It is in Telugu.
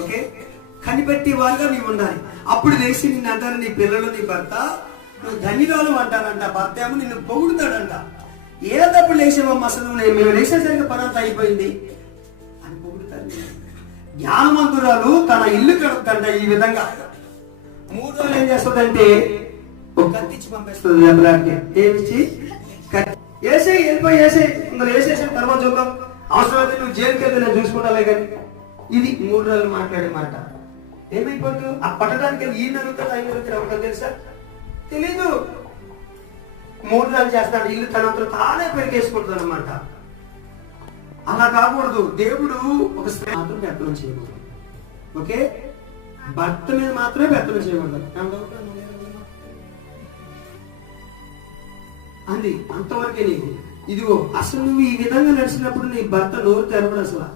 ఓకే, కనిపెట్టి వారుగా నీవు ఉండాలి. అప్పుడు లేచి నిన్ను అంటారు నీ పిల్లలు నీ భర్త నువ్వు ధన్యురాలు అంటారంట. భర్త ఏమో నిన్ను పొగుడుతాడంట. ఏదప్పుడు లేచావమ్మా, అసలు మేము లేచేసరికి పని అంతా అయిపోయింది అని పొగుడుతారు. జ్ఞానవంతురాలు తన ఇల్లు కడుపుతంట ఈ విధంగా. 3 రోజులు ఏం చేస్తుందంటే ఒక కత్తిచ్చి పంపిస్తుంది. ఏమిచ్చి వేసే వెళ్ళిపోయి ఇందులో వేసేసిన తర్వాత చూద్దాం, అవసరమైతే నువ్వు జైలుకి వెళ్తే నేను చూసుకుంటాలే. కానీ ఇది 3 రోజులు మాట్లాడే మాట. ఏమైపోతుంది ఆ పట్టడానికి వెళ్ళి ఈ నరుగుతాడు ఆయన నరుగుతాడు ఎవరికో తెలుసా? తెలీదు. 3 రోజులు చేస్తాడు, ఇల్లు తనంతలో తానే పెరిగేసుకుంటుంది అనమాట. అలా కాకూడదు. దేవుడు ఒక స్త్రీ మాత్రం పెత్తనం చేయకూడదు. ఓకే, భర్త మీద మాత్రమే పెత్తనం చేయకూడదు అంది. అంతవరకే నీకు. ఇదిగో అసలు నువ్వు ఈ విధంగా నడిచినప్పుడు నీ భర్త నోరు తెరవడు అసలు.